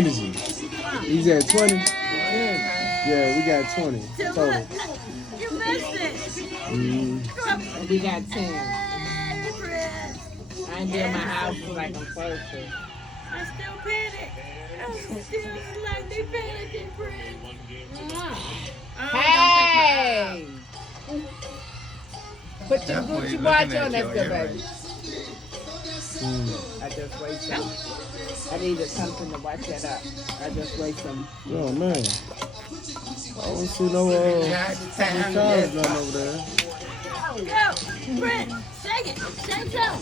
Energy. He's at 20. Yeah, we got 20 total. You missed it. We got 10. Hey, Chris. I ain't doing my house like I'm supposed to. I still panic. I'm still slightly panicking, Chris. Hey! Put your Gucci watch on, that's good, baby. I just wait some. I needed something to watch that up. I just wait some. Oh, man. I don't see no cars running over there. Go, Chris. Shake it. Shake some.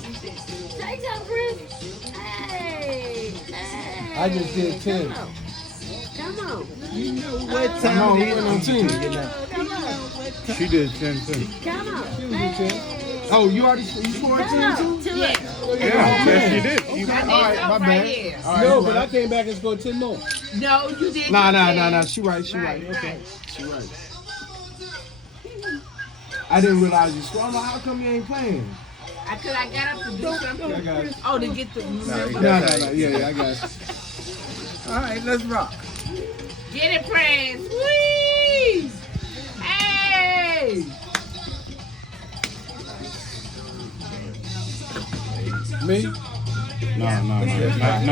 Shake some, Chris. Hey. Hey. I just did 10. Come on. You know what time it is. Come on. She did 10 too. Come on. She was at 10. Oh, you scored 10 too? Yeah. Yeah, she did. I did All right, my right bad. here. All right, no, but I came back and scored 10 more. No, you didn't. Nah. She right. Okay. She right. I didn't realize you scored. I'm like, how come you ain't playing? Cause I got up to do something. I got it. Oh, to get the No. Yeah, I got it. All right, let's rock. Get it, Prince. Squeeze. Hey. Me? No, it's not.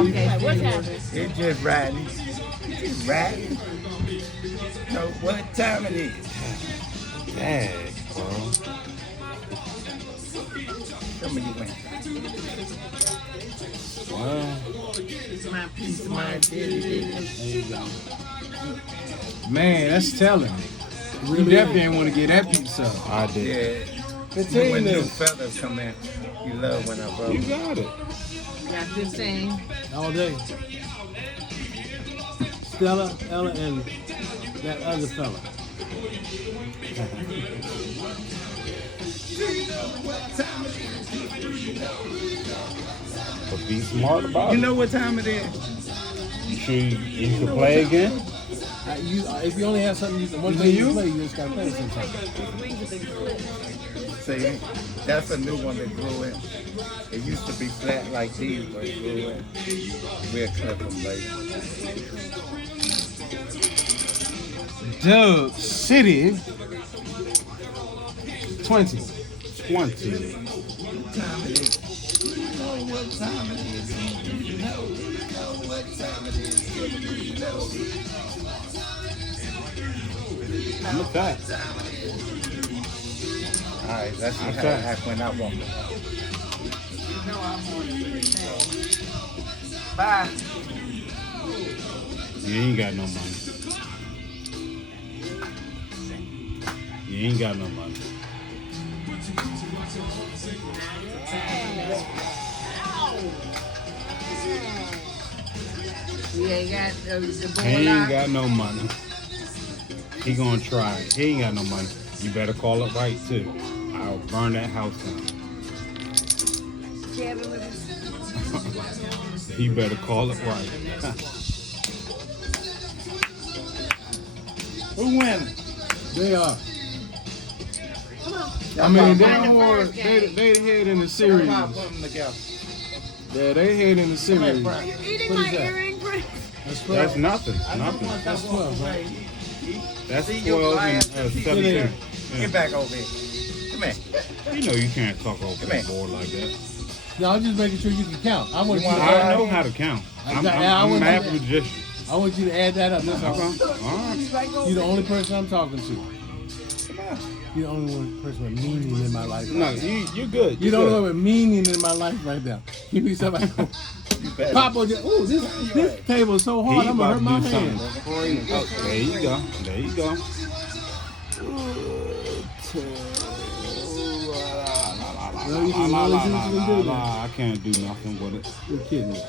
Okay, what happened? It's just riding. Just riding. Know what time it is. Dang, bro. Some of you went. Well, My piece of mind. there you go. Man, that's telling. You definitely ain't want to get that pizza. I did. Yeah. Continue When new this. fellas come in, you love when I roll. You got it. Got 15. All day. Stella, Ella, and that other fella. But be smart about You it. know what time it is? You should play again. If you only have something, one thing you play, you just gotta play it sometimes. See, that's a new one that grew in. It used to be flat like these, but it grew in. We'll clip them later. Dub City 20. 20. What time it is? You know what time it is. You know what time it is. You know. I'm a fact. All right, let's see how Okay. I act when I walk. Bye. You ain't got no money. You ain't got no money. We ain't got the He ball ain't out. got no money. He gonna try. He ain't got no money. You better call it right too. I'll burn that house down. You better call it right. Who win? They are. I Y'all mean, put they head in the series. them together. Yeah, they head in the series. Come here, You eating What my is that? earring, Chris? That's That's 12. nothing. Nothing. That's 12, right? That's See your 12 and glass. 17. Get Yeah. back over here. Come here. You know you can't talk over Come the here. board like that. No, I'm just making sure you can count. I want you, You to want- I add, know how to count. I'm I a want you to- magician. I want you to add that up. That's all. Okay. All right. You're the only person I'm talking to. Come on. You're the only one person with meaning in my life. No, Right now. you're good. You're the only good. one with meaning in my life right now. Give me somebody. You better. Papa, ooh, this table is so hard. He I'm gonna about hurt to my do hand. something crazy. Oh, there you go. There you go. Well, you can only see what you can do then. I can't do nothing with it. You're kidding me.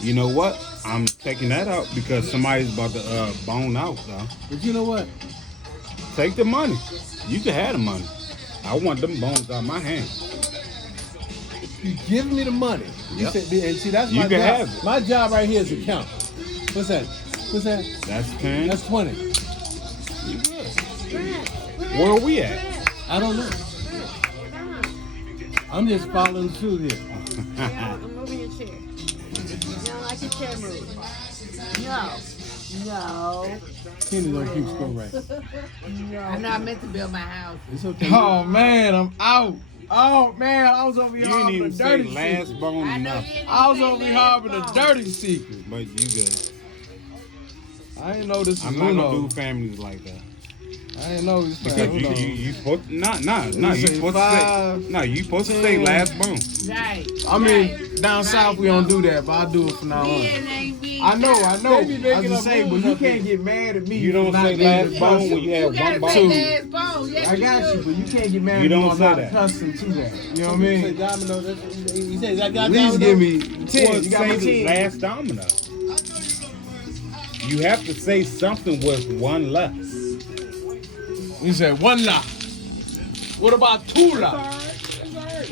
You know what? I'm taking that out because somebody's about to bone out, though. But you know what? Take the money. You can have the money. I want them bones out my hand. You give me the money. You Yep. said, and see, that's You my can job. have it. My job right here is to count. What's that? What's that? That's 10. That's 20. You good. Where are we at? I don't know. I'm just following through here. Yeah, I'm moving your chair. like a chair move. No. No. Kenny don't keep score right. I know I meant to build my house. It's okay. Oh man, I'm out. Oh man, I was over here You didn't harboring a even say dirty last secret. bone I know enough. you didn't I was say over here last harboring a bone. dirty secret. But you good. I didn't know this was I'm not Uno. gonna do families like that. I didn't know this was Because Uno. you supposed you say supposed to five, say you supposed to say 10. last bone. Right. I mean, Right. down south we don't do that, but I do it from now on. I know. They be I making just up say, but rules you up can't here. get mad at me. You don't for not say being last bone accustomed. when you have You one gotta say bone. last bone. Yes, I got you, but you can't get mad You at me don't when I'm say not that. accustomed to that. You know what I Say mean? domino. He says, I got At least domino. give me Well, 10. You got my say 10. last domino. You have to say something with one less. You said one lot. What about two lots?